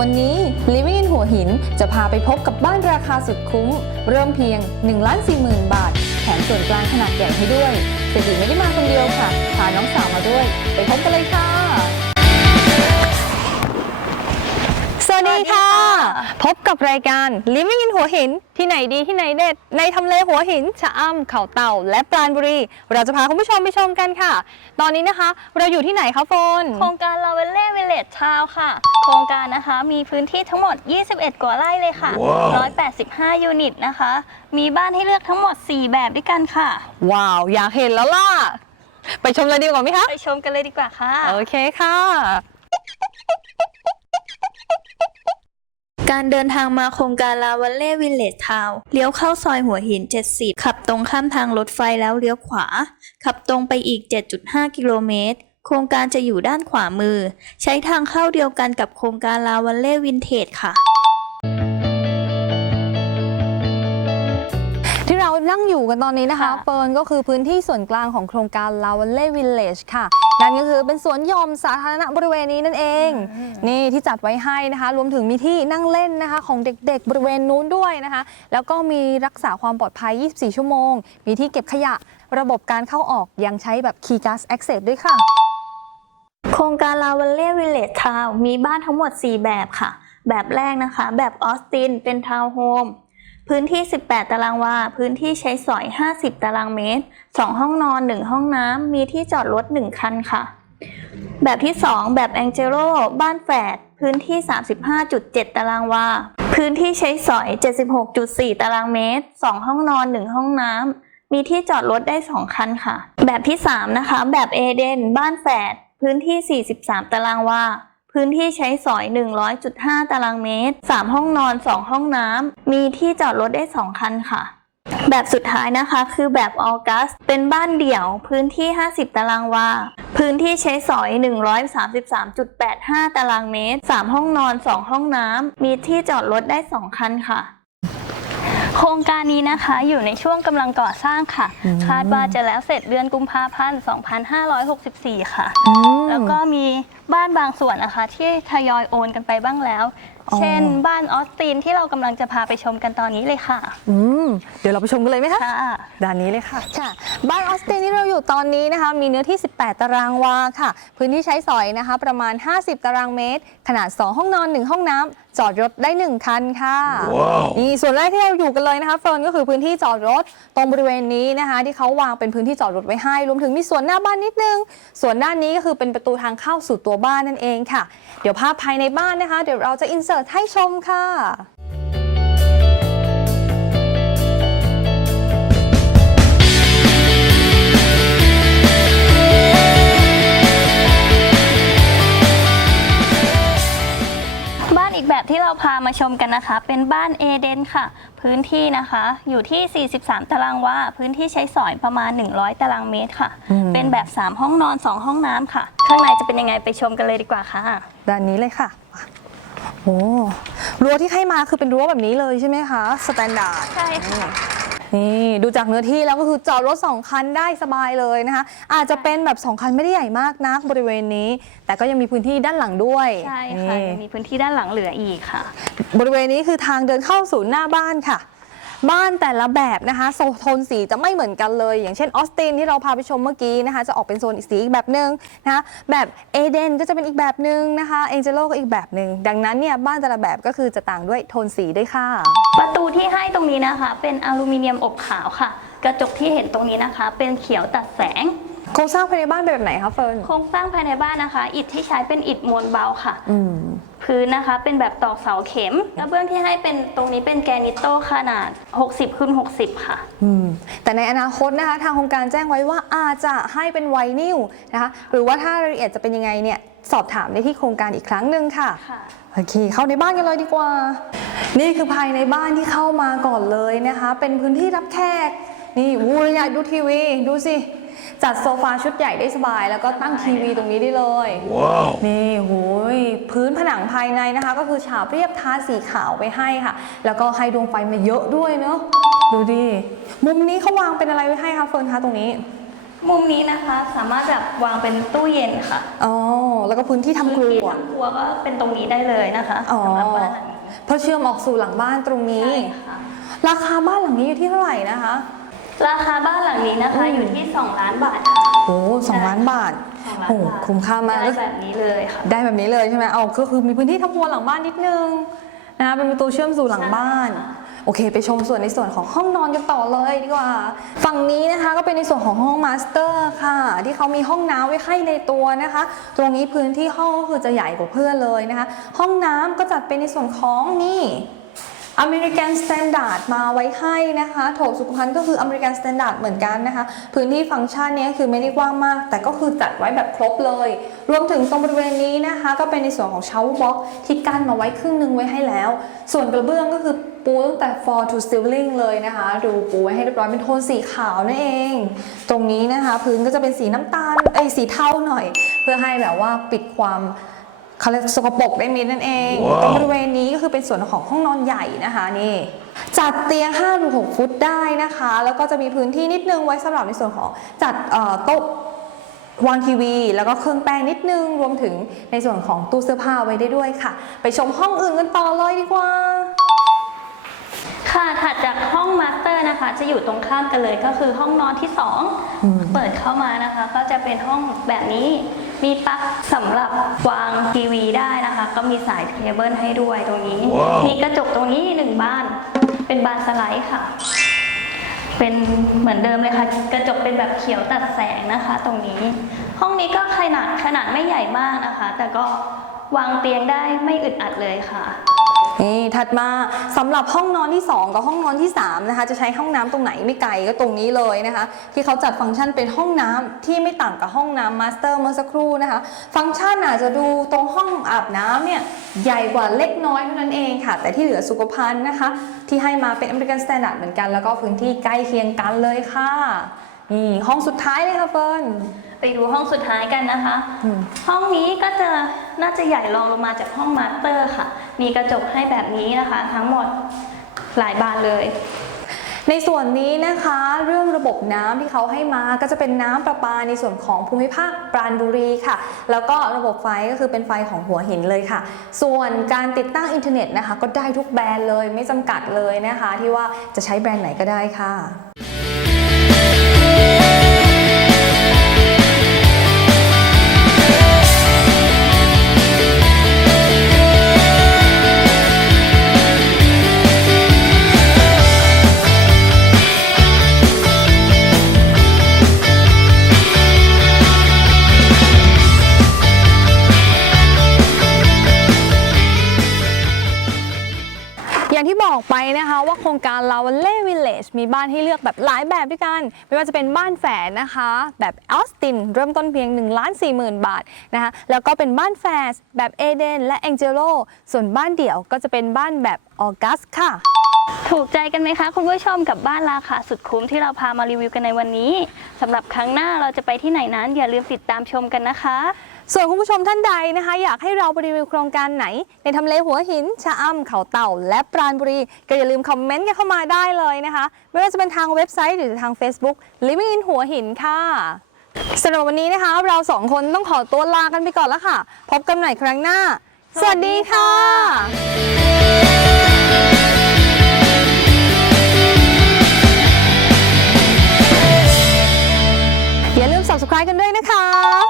วันนี้ Living in หัวหินจะพาไปพบกับบ้านราคาสุดคุ้ม เริ่มเพียง1ล้าน4 0,000 บาท แถมส่วนกลางขนาดใหญ่ให้ด้วยเศรษฐีไม่ได้มาคนเดียวค่ะพาน้องสาวมาด้วย ไปพบกันเลยค่ะ พบกับรายการ Living in หัวหิน ที่ไหนดีที่ไหนเด็ด ในทำเลหัวหิน ชะอำเขาเต่า และปราณบุรี เราจะพาคุณผู้ชมไปชมกันค่ะ ตอนนี้นะคะ เราอยู่ที่ไหนคะโฟน โครงการลาเวลเล่วิลเลจทาวค่ะ โครงการนะคะมีพื้นที่ทั้งหมด 21 กว่าไร่เลยค่ะ 185 ยูนิตนะคะ มีบ้านให้เลือกทั้งหมด 4 แบบด้วยกันค่ะ ว้าว อยากเห็นแล้วล่ะ ไปชมเลยดีกว่าไหมคะ ไปชมกันเลยดีกว่าค่ะ โอเคค่ะ การเดินทางมาโครงการลาวัลเล่วิลเลจทาวเลี้ยวเข้าซอยหัวหิน 70 ขับตรงข้ามทางรถไฟแล้วเลี้ยวขวา ขับตรงไปอีก 7.5 กิโลเมตร โครงการจะอยู่ด้านขวามือ ใช้ทางเข้าเดียวกันกับโครงการลาวัลเล่วินเทจค่ะ นั่งอยู่กันตอนนี้นะคะค่ะเฟิร์นก็คือพื้นที่ส่วนกลางของโครงการ l a v a l l e Village ค่ะนั่นก็คือเป็นสวนหย่อมสาธารณะบริเวณนี้นั่นเอง นี่ที่จัดไว้ให้นะคะ รวมถึงมีที่นั่งเล่นนะคะ ของเด็กๆ บริเวณนู้นด้วยนะคะ แล้วก็มีรักษาความปลอดภัย 24 ชั่วโมง มีที่เก็บขยะระบบการเข้าออกยังใช้แบบ Keygas Access ด้วยค่ะ โครงการลาวัลเล่วิลเลจทาวมีบ้านทั้งหมด 4 แบบค่ะ แบบแรกนะคะ แบบออสตินเป็นทาวน์โฮม พื้นที่ 18 ตารางวา พื้นที่ใช้สอย 50 ตารางเมตร 2 ห้องนอน 1 ห้องน้ำ มีที่จอดรถ 1 คันค่ะ แบบที่ 2 แบบแองเจโ o บ้านแฝด พื้นที่ 35.7 ตารางวา พื้นที่ใช้สอย 76.4 ตารางเมตร 2 ห้องนอน 1 ห้องน้ำ มีที่จอดรถได้ 2 คันค่ะ แบบที่ 3 นะคะ แบบเอเดน บ้านแฝด พื้นที่ 43 ตารางวา พื้นที่ใช้สอย 100.5 ตารางเมตร 3 ห้องนอน 2 ห้องน้ำ มีที่จอดรถได้ 2 คันค่ะ แบบสุดท้ายนะคะคือแบบออกัส เป็นบ้านเดี่ยวพื้นที่ 50 ตารางวา พื้นที่ใช้สอย 133.85 ตารางเมตร 3 ห้องนอน 2 ห้องน้ำ มีที่จอดรถได้ 2 คันค่ะ โครงการนี้นะคะอยู่ในช่วงกำลังก่อสร้างค่ะอืมคาดว่าจะแล้วเสร็จเดือนกุมภาพันธ์ 2564 ค่ะอืมแล้วก็มีบ้านบางส่วนนะคะ ที่ทยอยโอนกันไปบ้างแล้วอ๋อเช่น บ้านออสตินที่เรากำลังจะพาไปชมกันตอนนี้เลยค่ะ อืมเดี๋ยวเราไปชมกันเลยไหมคะค่ะ ด้านนี้เลยค่ะ ค่ะ บ้านออสตินที่เราอยู่ตอนนี้นะคะ มีเนื้อที่ 18 ตารางวาค่ะ พื้นที่ใช้สอยนะคะ ประมาณ 50 ตารางเมตร ขนาด 2 ห้องนอน 1 ห้องน้ำจอดรถได้ 1 คันค่ะนี่ส่วนแรกที่เราอยู่กันเลยนะคะเฟิร์นก็คือพื้นที่จอดรถตรงบริเวณนี้นะคะ ที่เขาวางเป็นพื้นที่จอดรถไว้ให้ รวมถึงมีสวนหน้าบ้านนิดนึง ส่วนด้านนี้ก็คือเป็นประตูทางเข้าสู่ตัวบ้านนั่นเองค่ะ เดี๋ยวภาพภายในบ้านนะคะ เดี๋ยวเราจะอินเสิร์ตให้ชมค่ะบ้านอีกแบบที่เราพามาชมกันนะคะ เป็นบ้านเอเดนค่ะ พื้นที่นะคะ อยู่ที่ 43 ตารางวาพื้นที่ใช้สอยประมาณ 100 ตารางเมตรค่ะอืมเป็นแบบ 3 ห้องนอน 2 ห้องน้ำค่ะ ข้างในจะเป็นยังไงไปชมกันเลยดีกว่าค่ะ ด้านนี้เลยค่ะ โอ้รั้วที่ให้มาคือเป็นรั้วแบบนี้เลยใช่ไหมคะสแตนดาร์ดใช่ค่ะ นี่ดูจากเนื้อที่แล้วก็คือจอดรถ 2 คันได้สบายเลยนะคะ อาจจะเป็นแบบ 2 คันไม่ได้ใหญ่มากนักบริเวณนี้ แต่ก็ยังมีพื้นที่ด้านหลังด้วยใช่ค่ะนี่ยังมีพื้นที่ด้านหลังเหลืออีกค่ะ บริเวณนี้คือทางเดินเข้าสู่หน้าบ้านค่ะ บ้านแต่ละแบบนะคะโซโทนสีจะไม่เหมือนกันเลย อย่างเช่นออสตินที่เราพาไปชมเมื่อกี้นะคะ จะออกเป็นโซนสีอีกแบบหนึ่งนะคะแบบเอเดนก็จะเป็นอีกแบบหนึ่งนะคะเอเจโลก็อีกแบบหนึ่งดังนั้นเนี่ยบ้านแต่ละแบบก็คือจะต่างด้วยโทนสีด้วยค่ะ ประตูที่ให้ตรงนี้นะคะ เป็นอลูมิเนียมอบขาวค่ะ กระจกที่เห็นตรงนี้นะคะ เป็นเขียวตัดแสง โครงสร้างภายในบ้านเป็นแบบไหนคะเฟิร์นโครงสร้างภายในบ้านนะคะ อิฐที่ใช้เป็นอิฐมวลเบาค่ะ อืม พื้นนะคะ เป็นแบบตอกเสาเข็มกระเบื้องที่ให้เป็นตรงนี้เป็นแกรนิโต้ขนาด 60คูณ60 ค่ะ อืมแต่ในอนาคตนะคะทางโครงการแจ้งไว้ว่าอาจจะให้เป็นไวนิลนะคะ หรือว่าถ้ารายละเอียดจะเป็นยังไงเนี่ยสอบถามได้ที่โครงการอีกครั้งหนึ่งค่ะ ค่ะ โอเค เข้าในบ้านกันเลยดีกว่า นี่คือภายในบ้านที่เข้ามาก่อนเลยนะคะ เป็นพื้นที่รับแขก นี่วูอยากดูทีวี ดูสิ จัดโซฟาชุดใหญ่ได้สบาย แล้วก็ตั้งทีวีตรงนี้ได้เลยนี่โหยพื้นผนังภายในนะคะ ก็คือฉาบเรียบทาสีขาวไปให้ค่ะ แล้วก็ให้ดวงไฟมาเยอะด้วยเนาะดูดิมุมนี้เขาวางเป็นอะไรไว้ให้คะเฟิร์นคะตรงนี้มุมนี้นะคะสามารถแบบวางเป็นตู้เย็นค่ะอ๋อแล้วก็พื้นที่ทำครัที่วทำครัวก็เป็นตรงนี้ได้เลยนะคะอ๋อ สำหรับบ้านหลังนี้เพราะเชื่อมออกสู่หลังบ้านตรงนี้ ใช่ค่ะ ราคาบ้านหลังนี้อยู่ที่เท่าไหร่นะคะ ราคาบ้านหลังนี้นะคะอืมอยู่ที่ 2 ล้านบาทค่ะ โอ้สองล้านบาทสองล้านโอ้บาทคุ้มค่ามาก ได้แบบนี้เลยค่ะ ได้แบบนี้เลยใช่ไหมเอาก็คือมีพื้นที่ทำครัวหลังบ้านนิดนึงนะคะเป็นประตูเชื่อมสู่หลังบ้านใช่ค่ะโอเค ไปชมส่วนในส่วนของห้องนอนกันต่อเลยดีกว่า ฝั่งนี้นะคะก็เป็นในส่วนของห้องมาสเตอร์ค่ะ ที่เขามีห้องน้ำไว้ให้ในตัวนะคะ ตรงนี้พื้นที่ห้องก็คือจะใหญ่กว่าเพื่อนเลยนะคะ ห้องน้ำก็จัดเป็นในส่วนของนี่ อเมริกันสแตนดาร์ดมาไว้ให้นะคะโถสุขภัณฑ์ก็คืออเมริกันสแตนดาร์ดเหมือนกันนะคะ พื้นที่ฟังก์ชันนี้คือไม่ได้กว้างมาก แต่ก็คือจัดไว้แบบครบเลย รวมถึงตรงบริเวณนี้นะคะ ก็เป็นในส่วนของเชาวบ็อกที่กั้นมาไว้ครึ่งหนึงไว้ให้แล้ว ส่วนกระเบื้องก็คือปูตั้งแต่ for to ceiling เลยนะคะ ดูปูไว้ให้เรียบร้อยเป็นโทนสีขาวนั่นเอง ตรงนี้นะคะ พื้นก็จะเป็นสีน้ำตาลเอ้ยสีเทาหน่อย เพื่อให้แบบว่าปิดความ เขาเรียกสกปรกได้มิดนั่นเองตรงบริเวณนี้ก็คือเป็นส่วนของห้องนอนใหญ่นะคะนี่จัดเตียง5หรือ6ฟุตได้นะคะ แล้วก็จะมีพื้นที่นิดนึงไว้สำหรับในส่วนของจัดเอ่อโต๊ะวางทีวี แล้วก็เครื่องแป้งนิดนึงรวมถึงในส่วนของตู้เสื้อผ้าไว้ได้ด้วยค่ะ ไปชมห้องอื่นกันต่อเลยดีกว่า ค่ะถัดจากห้องมาสเตอร์นะคะ จะอยู่ตรงข้ามกันเลยก็คือห้องนอนที่อืม2เปิดเข้ามานะคะ ก็จะเป็นห้องแบบนี้ มีปลั๊กสำหรับวางทีวีได้นะคะ ก็มีสายเคเบิลให้ด้วยตรงนี้ มีกระจกตรงนี้หนึ่งบาน เป็นบานสไลด์ค่ะ เป็นเหมือนเดิมเลยค่ะ กระจกเป็นแบบเขียวตัดแสงนะคะ ตรงนี้ ห้องนี้ก็ขนาดขนาดไม่ใหญ่มากนะคะ แต่ก็วางเตียงได้ไม่อึดอัดเลยค่ะ นี่ถัดมาสำหรับห้องนอนที่ 2 กับห้องนอนที่3นะคะจะใช้ห้องน้ำตรงไหนไม่ไกลก็ตรงนี้เลยนะคะ ที่เขาจัดฟังก์ชันเป็นห้องน้ำที่ไม่ต่างกับห้องน้ำมาสเตอร์เมื่อสักครู่นะคะ ฟังก์ชันอาจจะดูตรงห้องอาบน้ำเนี่ยใหญ่กว่าเล็กน้อยเท่านั้นเองค่ะ แต่ที่เหลือสุขภัณฑ์นะคะ ที่ให้มาเป็นอเมริกันสแตนดาร์ดเหมือนกันแล้วก็พื้นที่ใกล้เคียงกันเลยค่ะ นี่ห้องสุดท้ายเลยค่ะเฟิร์น ไปดูห้องสุดท้ายกันนะคะ อืม ห้องนี้ก็จะน่าจะใหญ่รองลงมาจากห้องมาสเตอร์ค่ะ มีกระจกให้แบบนี้นะคะ ทั้งหมดหลายบานเลย ในส่วนนี้นะคะเรื่องระบบน้ำที่เขาให้มาก็จะเป็นน้ำประปาในส่วนของภูมิภาคปราณบุรีค่ะ แล้วก็ระบบไฟก็คือเป็นไฟของหัวหินเลยค่ะ ส่วนการติดตั้งอินเทอร์เน็ตนะคะ ก็ได้ทุกแบรนด์เลยไม่จำกัดเลยนะคะ ที่ว่าจะใช้แบรนด์ไหนก็ได้ค่ะ รงการลาวเล่วิลเลจมีบ้านให้เลือกแบบหลายแบบด้วยกัน ไม่ว่าจะเป็นบ้านแฝดนะคะ แบบออสตินเริ่มต้นเพียง1นึ่งล้านสี่หมื่นบาทนะคะแล้วก็เป็นบ้านแฝดแบบเอเดนและแองเจโลส่วนบ้านเดี่ยวก็จะเป็นบ้านแบบออกัสค่ะ ถูกใจกันไหมคะคุณผู้ชมกับบ้านราคาสุดคุ้มที่เราพามารีวิวกันในวันนี้สำหรับครั้งหน้าเราจะไปที่ไหนนั้น อย่าลืมติดตามชมกันนะคะ ส่วนคุณผู้ชมท่านใดนะคะ อยากให้เราไปรีวิวโครงการไหน ในทำเลหัวหิน ชะอำเขาเต่า และปราณบุรี ก็อย่าลืมคอมเมนต์กันเข้ามาได้เลยนะคะ ไม่ว่าจะเป็นทางเว็บไซต์หรือทาง Facebook Living in หัวหินค่ะสำหรับวันนี้นะคะ เราสองคนต้องขอตัวลากันไปก่อนแล้วค่ะ พบกันใหม่ครั้งหน้า สวัสดีค่ะ subscribe กันด้วยนะคะ